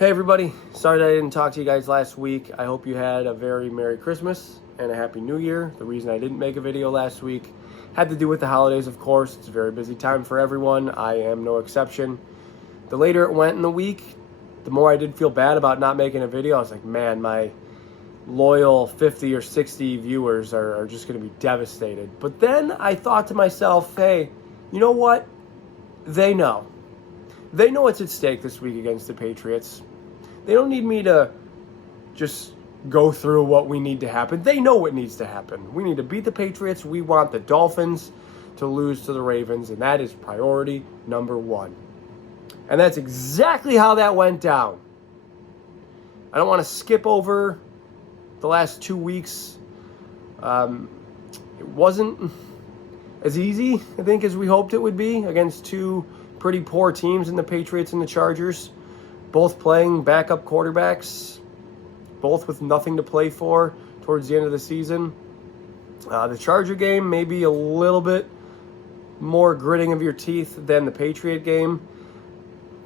Hey everybody, sorry that I didn't talk to you guys last week. I hope you had a very Merry Christmas and a Happy New Year. The reason I didn't make a video last week had to do with the holidays, of course. It's a very busy time for everyone. I am no exception. The later it went in the week, the more I did feel bad about not making a video. I was like, man, my loyal 50 or 60 viewers are just going to be devastated. But then I thought to myself, hey, you know what? They know. They know what's at stake this week against the Patriots. They don't need me to just go through what we need to happen. They know what needs to happen. We need to beat the Patriots. We want the Dolphins to lose to the Ravens, and that is priority number one. And that's exactly how that went down. I don't want to skip over the last 2 weeks. It wasn't as easy, I think, as we hoped it would be against two pretty poor teams in the Patriots and the Chargers. Both playing backup quarterbacks, both with nothing to play for towards the end of the season. The Charger game maybe a little bit more gritting of your teeth than the Patriot game.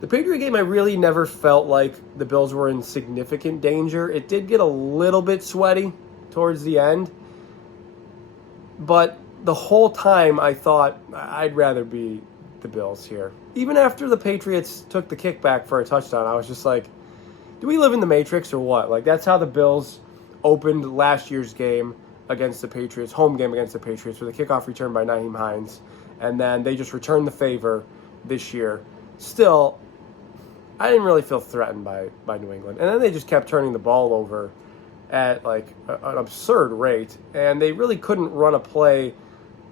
The Patriot game, I really never felt like the Bills were in significant danger. It did get a little bit sweaty towards the end, but the whole time I thought I'd rather be the Bills here. Even after the Patriots took the kickback for a touchdown, I was just like, do we live in the Matrix or what? Like, that's how the Bills opened last year's game against the Patriots, home game against the Patriots, with a kickoff return by Nyheim Hines. And then they just returned the favor this year. Still, I didn't really feel threatened by New England. And then they just kept turning the ball over at like an absurd rate. And they really couldn't run a play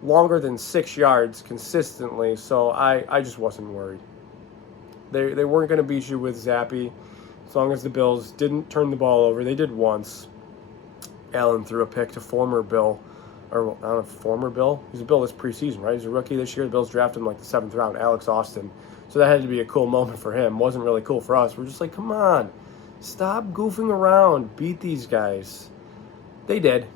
longer than 6 yards consistently, so I just wasn't worried. They weren't going to beat you with Zappy as long as the Bills didn't turn the ball over. They did once. Allen threw a pick to former Bill, or I don't know, former Bill? He's a Bill this preseason, right? He's a rookie this year. The Bills drafted him like the 7th round, Alex Austin. So that had to be a cool moment for him. Wasn't really cool for us. We're just like, come on, stop goofing around. Beat these guys. They did.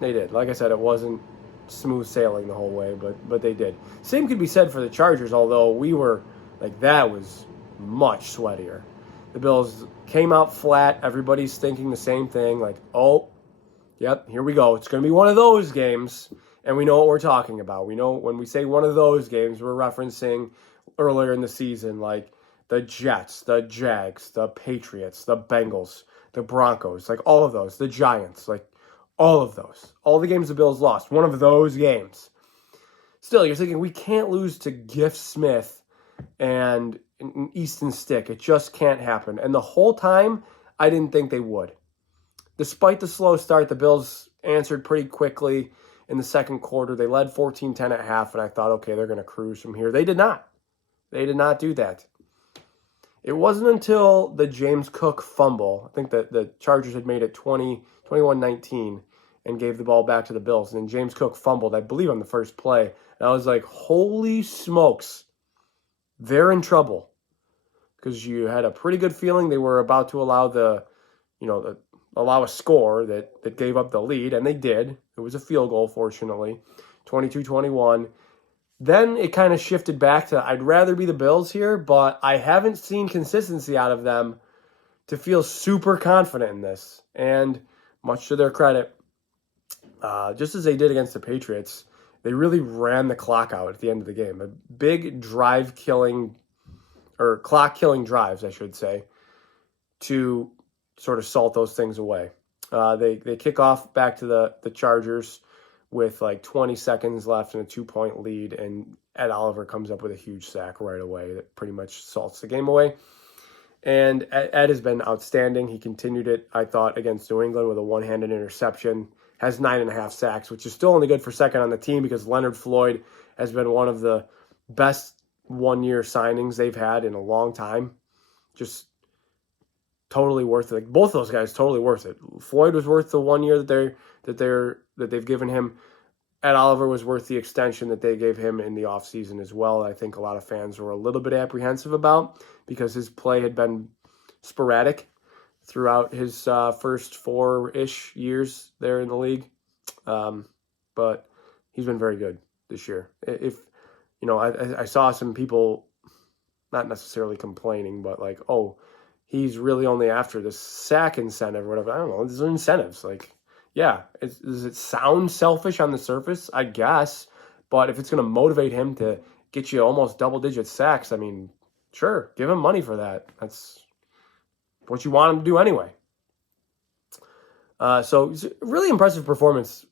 They did. Like I said, it wasn't smooth sailing the whole way, but they did. Same could be said for the Chargers, although we were like, that was much sweatier. The Bills came out flat. Everybody's thinking the same thing, like, oh, yep, here we go. It's going to be one of those games, and we know what we're talking about. We know when we say one of those games, we're referencing earlier in the season, like the Jets, the Jags, the Patriots, the Bengals, the Broncos, like all of those, the Giants, like all of those. All the games the Bills lost. One of those games. Still, you're thinking, we can't lose to Gift Smith and Easton Stick. It just can't happen. And the whole time, I didn't think they would. Despite the slow start, the Bills answered pretty quickly in the second quarter. They led 14-10 at half, and I thought, okay, they're going to cruise from here. They did not. They did not do that. It wasn't until the James Cook fumble, I think that the Chargers had made it 21-19 and gave the ball back to the Bills. And then James Cook fumbled, I believe, on the first play. And I was like, holy smokes, they're in trouble. Because you had a pretty good feeling they were about to allow allow a score that gave up the lead, and they did. It was a field goal, fortunately, 22-21. Then it kind of shifted back to, I'd rather be the Bills here, but I haven't seen consistency out of them to feel super confident in this. And much to their credit, just as they did against the Patriots, they really ran the clock out at the end of the game. A big clock-killing drives, I should say, to sort of salt those things away. They kick off back to the Chargers with like 20 seconds left and a 2-point lead, and Ed Oliver comes up with a huge sack right away that pretty much salts the game away. And Ed has been outstanding. He continued it, I thought, against New England with a one-handed interception. Has 9.5 sacks, which is still only good for second on the team because Leonard Floyd has been one of the best one-year signings they've had in a long time. Just totally worth it. Like, both those guys totally worth it. Floyd was worth the 1 year that they've given him. Ed Oliver was worth the extension that they gave him in the offseason as well. I think a lot of fans were a little bit apprehensive about because his play had been sporadic throughout his first 4-ish years there in the league. But he's been very good this year. I saw some people not necessarily complaining, but like, oh, he's really only after the sack incentive or whatever. I don't know. There's incentives. Like, yeah, does it sound selfish on the surface? I guess. But if it's going to motivate him to get you almost double-digit sacks, I mean, sure, give him money for that. That's what you want him to do anyway. So it's a really impressive performance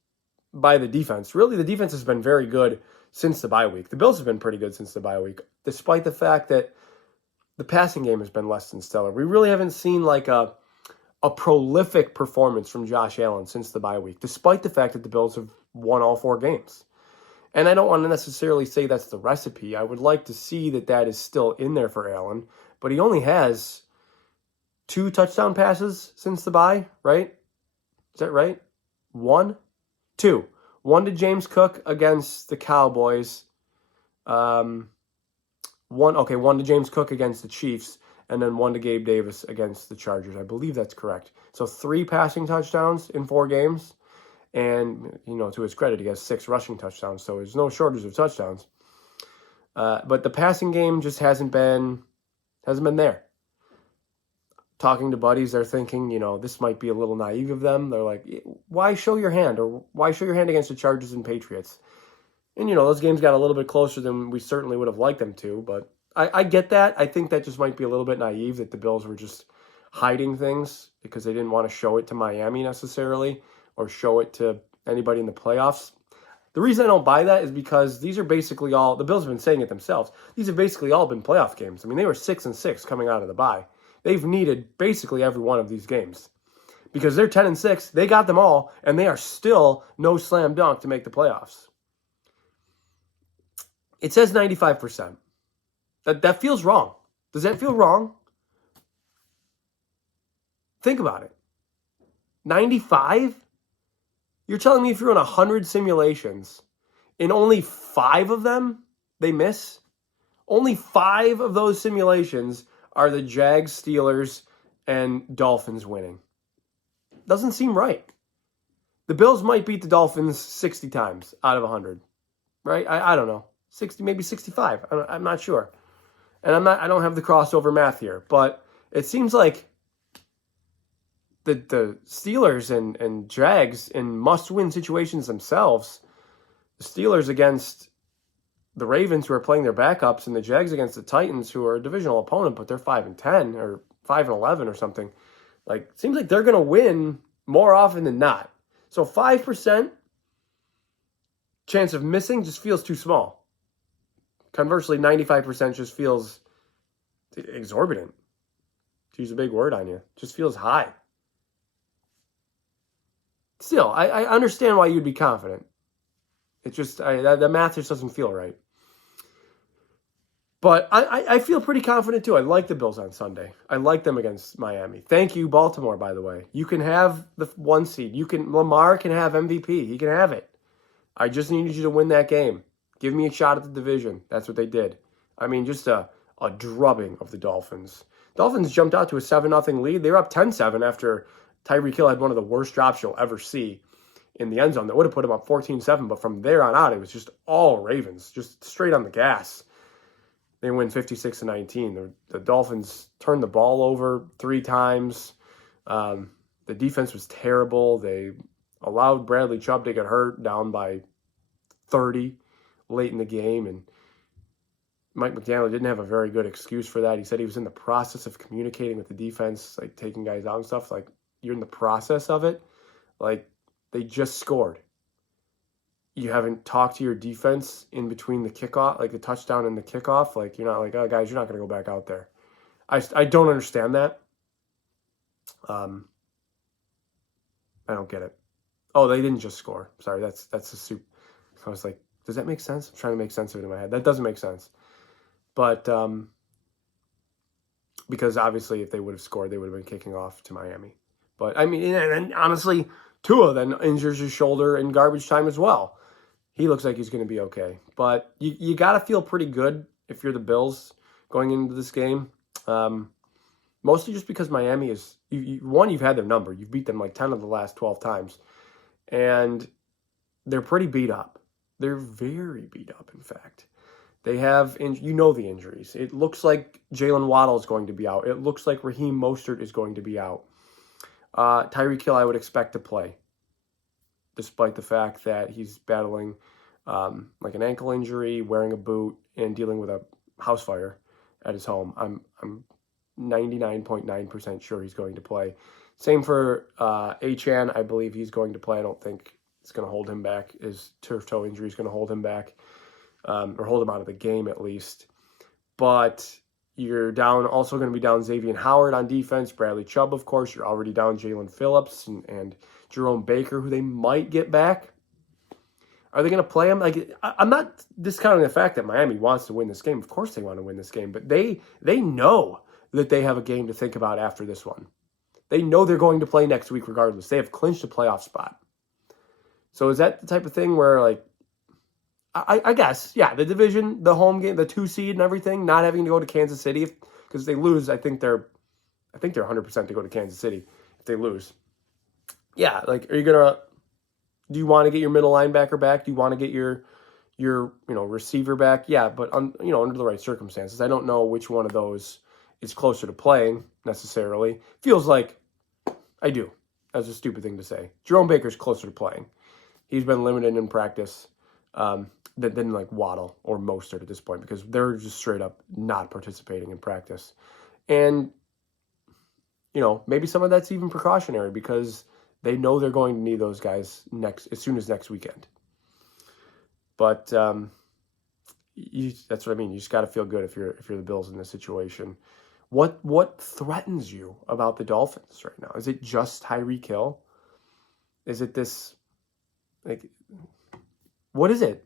by the defense. Really, the defense has been very good since the bye week. The Bills have been pretty good since the bye week, despite the fact that the passing game has been less than stellar. We really haven't seen like a prolific performance from Josh Allen since the bye week, despite the fact that the Bills have won all 4 games. And I don't want to necessarily say that's the recipe. I would like to see that is still in there for Allen, but he only has 2 touchdown passes since the bye, right? Is that right? 1? 2. 1 to James Cook against the Cowboys. One to James Cook against the Chiefs, and then 1 to Gabe Davis against the Chargers. I believe that's correct. So 3 passing touchdowns in 4 games. And, to his credit, he has 6 rushing touchdowns, so there's no shortage of touchdowns. But the passing game just hasn't been there. Talking to buddies, they're thinking, this might be a little naive of them. They're like, why show your hand? Or why show your hand against the Chargers and Patriots? And, those games got a little bit closer than we certainly would have liked them to. But I get that. I think that just might be a little bit naive that the Bills were just hiding things because they didn't want to show it to Miami necessarily or show it to anybody in the playoffs. The reason I don't buy that is because these are basically all, the Bills have been saying it themselves, these have basically all been playoff games. I mean, they were 6-6 coming out of the bye. They've needed basically every one of these games because they're 10-6. They got them all, and they are still no slam dunk to make the playoffs. It says 95%. That feels wrong. Does that feel wrong? Think about it. 95? You're telling me if you're in 100 simulations, in only 5 of them, they miss? Only 5 of those simulations are the Jags, Steelers, and Dolphins winning. Doesn't seem right. The Bills might beat the Dolphins 60 times out of 100, right? I don't know. 60, maybe 65. I'm not sure. And I don't have the crossover math here, but it seems like the Steelers and Jags in must-win situations themselves, the Steelers against the Ravens, who are playing their backups, and the Jags against the Titans, who are a divisional opponent, but they're 5-10 or 5-11 or something. Like, seems like they're going to win more often than not. So 5% chance of missing just feels too small. Conversely, 95% just feels exorbitant. To use a big word on you, just feels high. Still, I understand why you'd be confident. It just, the math just doesn't feel right. But I feel pretty confident too. I like the Bills on Sunday. I like them against Miami. Thank you, Baltimore, by the way. You can have the 1 seed. Lamar can have MVP. He can have it. I just needed you to win that game. Give me a shot at the division. That's what they did. I mean, just a drubbing of the Dolphins. Dolphins jumped out to a 7-0 lead. They were up 10-7 after Tyreek Hill had one of the worst drops you'll ever see in the end zone. That would have put him up 14-7, but from there on out, it was just all Ravens, just straight on the gas. They win 56-19. The Dolphins turned the ball over 3 times. The defense was terrible. They allowed Bradley Chubb to get hurt down by 30 late in the game, and Mike McDaniel didn't have a very good excuse for that. He said he was in the process of communicating with the defense, like taking guys out and stuff. Like, you're in the process of it. Like, they just scored. You haven't talked to your defense in between the kickoff, like the touchdown and the kickoff. Like, you're not like, oh, guys, you're not going to go back out there. I don't understand that. I don't get it. Oh, they didn't just score. Sorry, that's the soup. I was like, does that make sense? I'm trying to make sense of it in my head. That doesn't make sense. But because obviously if they would have scored, they would have been kicking off to Miami. But I mean, and honestly, Tua then injures his shoulder in garbage time as well. He looks like he's going to be okay. But you got to feel pretty good if you're the Bills going into this game. Mostly just because Miami is, you've had their number. You've beat them like 10 of the last 12 times. And they're pretty beat up. They're very beat up, in fact. They have, the injuries. It looks like Jalen Waddle is going to be out. It looks like Raheem Mostert is going to be out. Tyreek Hill, I would expect to play, despite the fact that he's battling like an ankle injury, wearing a boot, and dealing with a house fire at his home. I'm 99.9% sure he's going to play. Same for Achan. I believe he's going to play. I don't think it's going to hold him back. His turf toe injury is going to hold him back, or hold him out of the game at least. But you're also going to be down Xavier Howard on defense, Bradley Chubb, of course. You're already down Jalen Phillips and Jerome Baker, who they might get back. Are they going to play him? I'm not discounting the fact that Miami wants to win this game. Of course they want to win this game, but they know that they have a game to think about after this one. They know they're going to play next week regardless. They have clinched a playoff spot. So is that the type of thing where, I guess, yeah, the division, the home game, the 2 seed and everything, not having to go to Kansas City, because if they lose, I think they're 100% to go to Kansas City if they lose. Yeah, do you want to get your middle linebacker back? Do you want to get your receiver back? Yeah, but under the right circumstances. I don't know which one of those is closer to playing necessarily. Feels like I do. That's a stupid thing to say. Jerome Baker's closer to playing. He's been limited in practice than like Waddle or Mostert at this point, because they're just straight up not participating in practice. And maybe some of that's even precautionary because they know they're going to need those guys as soon as next weekend. But that's what I mean. You just got to feel good if you're the Bills in this situation. What threatens you about the Dolphins right now? Is it just Tyreek Hill? Is it this, what is it?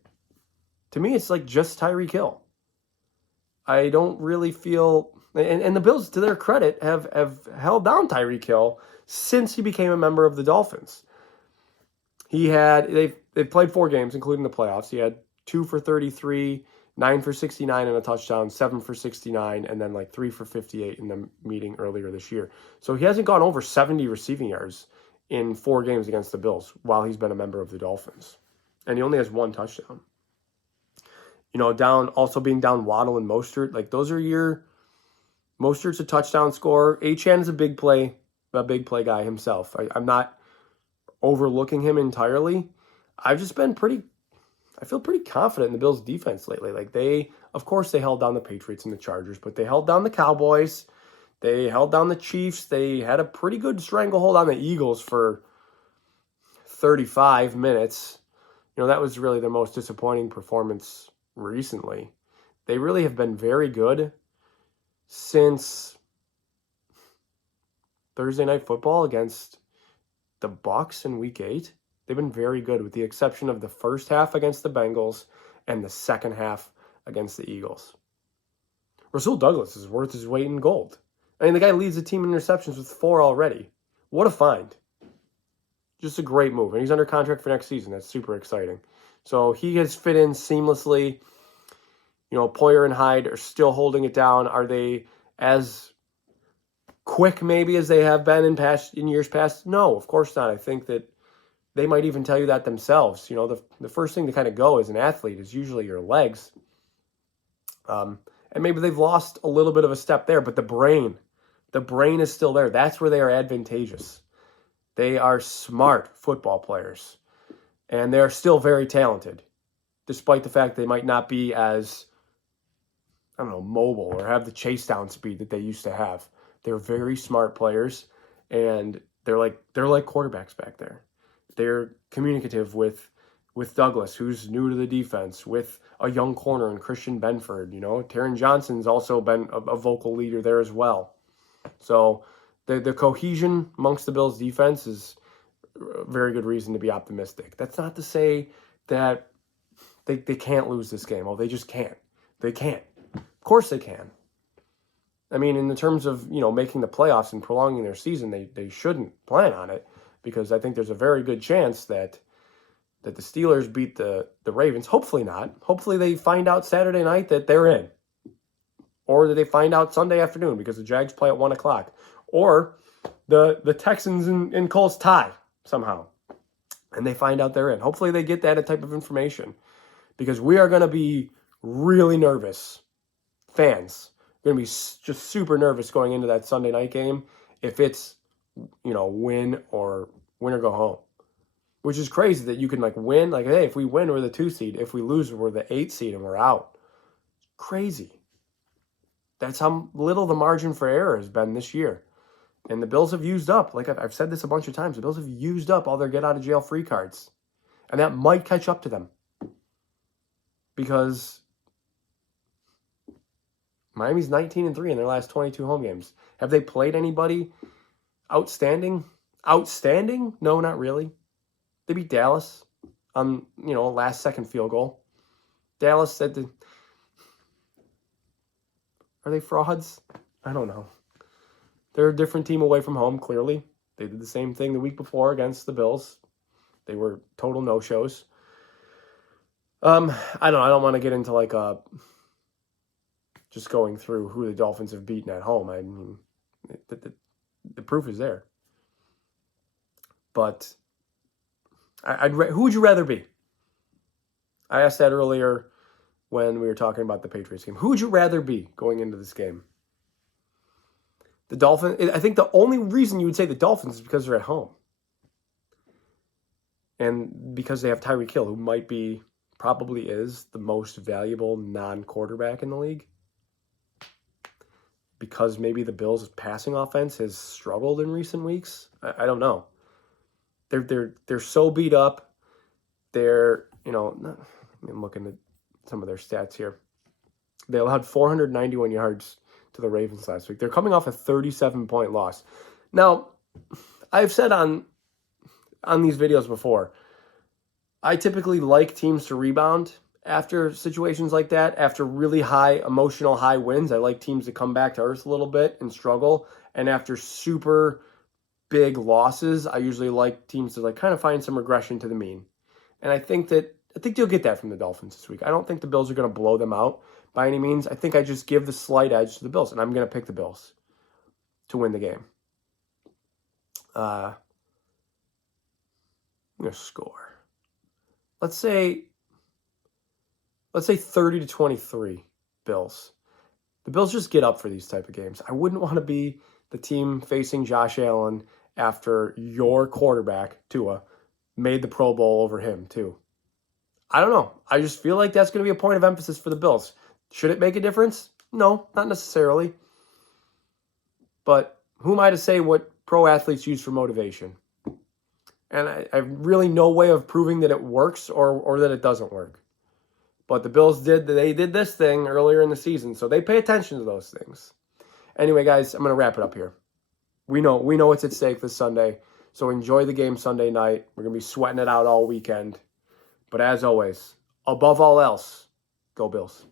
To me, it's just Tyreek Hill. I don't really feel, and the Bills, to their credit, have held down Tyreek Hill since he became a member of the Dolphins. They've played 4 games, including the playoffs. He had 2 for 33, 9 for 69 and a touchdown, 7 for 69, and then 3 for 58 in the meeting earlier this year. So he hasn't gone over 70 receiving yards in 4 games against the Bills while he's been a member of the Dolphins. And he only has 1 touchdown. Being down Waddle and Mostert, those are Mostert's a touchdown scorer. Achan is a big play guy himself. I'm not overlooking him entirely. I've just been I feel pretty confident in the Bills' defense lately. Of course, they held down the Patriots and the Chargers, but they held down the Cowboys. They held down the Chiefs. They had a pretty good stranglehold on the Eagles for 35 minutes. That was really their most disappointing performance recently. They really have been very good since Thursday Night Football against the Bucs in Week 8. They've been very good, with the exception of the first half against the Bengals and the second half against the Eagles. Rasul Douglas is worth his weight in gold. I mean, the guy leads the team in interceptions with 4 already. What a find. Just a great move. And he's under contract for next season. That's super exciting. So he has fit in seamlessly. Poyer and Hyde are still holding it down. Are they as quick maybe as they have been in years past? No, of course not. I think that they might even tell you that themselves. The first thing to kind of go as an athlete is usually your legs. And maybe they've lost a little bit of a step there, but the brain is still there. That's where they are advantageous. They are smart football players, and they're still very talented, despite the fact they might not be as, mobile or have the chase down speed that they used to have. They're very smart players, and they're like quarterbacks back there. They're communicative with Douglas, who's new to the defense, with a young corner in Christian Benford. Taron Johnson's also been a vocal leader there as well. So the cohesion amongst the Bills' defense is a very good reason to be optimistic. That's not to say that they can't lose this game. They just can't. They can't. Of course they can. I mean, in the terms of, making the playoffs and prolonging their season, they shouldn't plan on it, because I think there's a very good chance that the Steelers beat the Ravens. Hopefully not. Hopefully they find out Saturday night that they're in. Or that they find out Sunday afternoon because the Jags play at 1 o'clock. Or the Texans and Colts tie somehow, and they find out they're in. Hopefully they get that type of information, because we are going to be really nervous. Fans are going to be just super nervous going into that Sunday night game if it's, win or go home. Which is crazy that you can win. Hey, if we win, we're the 2 seed. If we lose, we're the 8 seed and we're out. Crazy. That's how little the margin for error has been this year. And the Bills have used up, I've said this a bunch of times, the Bills have used up all their get-out-of-jail-free cards. And that might catch up to them. Because Miami's 19-3 in their last 22 home games. Have they played anybody outstanding? Outstanding? No, not really. They beat Dallas on, last-second field goal. Dallas said are they frauds? I don't know. They're a different team away from home, clearly. They did the same thing the week before against the Bills. They were total no-shows. I don't want to get into just going through who the Dolphins have beaten at home. I mean, the proof is there. But who would you rather be? I asked that earlier when we were talking about the Patriots game. Who would you rather be going into this game? The Dolphins. I think the only reason you would say the Dolphins is because they're at home. And because they have Tyreek Hill, who probably is the most valuable non-quarterback in the league. Because maybe the Bills' passing offense has struggled in recent weeks. I don't know. They're so beat up. I'm looking at some of their stats here. They allowed 491 yards to the Ravens last week. They're coming off a 37-point loss. Now, I've said on these videos before, I typically like teams to rebound after situations like that, after really emotional high wins. I like teams to come back to earth a little bit and struggle. And after super big losses, I usually like teams to kind of find some regression to the mean. And I think you'll get that from the Dolphins this week. I don't think the Bills are going to blow them out by any means. I think I just give the slight edge to the Bills, and I'm going to pick the Bills to win the game. I'm going to score. Let's say 30-23 Bills. The Bills just get up for these type of games. I wouldn't want to be the team facing Josh Allen after your quarterback, Tua, made the Pro Bowl over him, too. I don't know. I just feel like that's going to be a point of emphasis for the Bills. Should it make a difference? No, not necessarily. But who am I to say what pro athletes use for motivation? And I have really no way of proving that it works or that it doesn't work. But the Bills did this thing earlier in the season, so they pay attention to those things. Anyway, guys, I'm going to wrap it up here. We know what's at stake this Sunday, so enjoy the game Sunday night. We're going to be sweating it out all weekend. But as always, above all else, go Bills.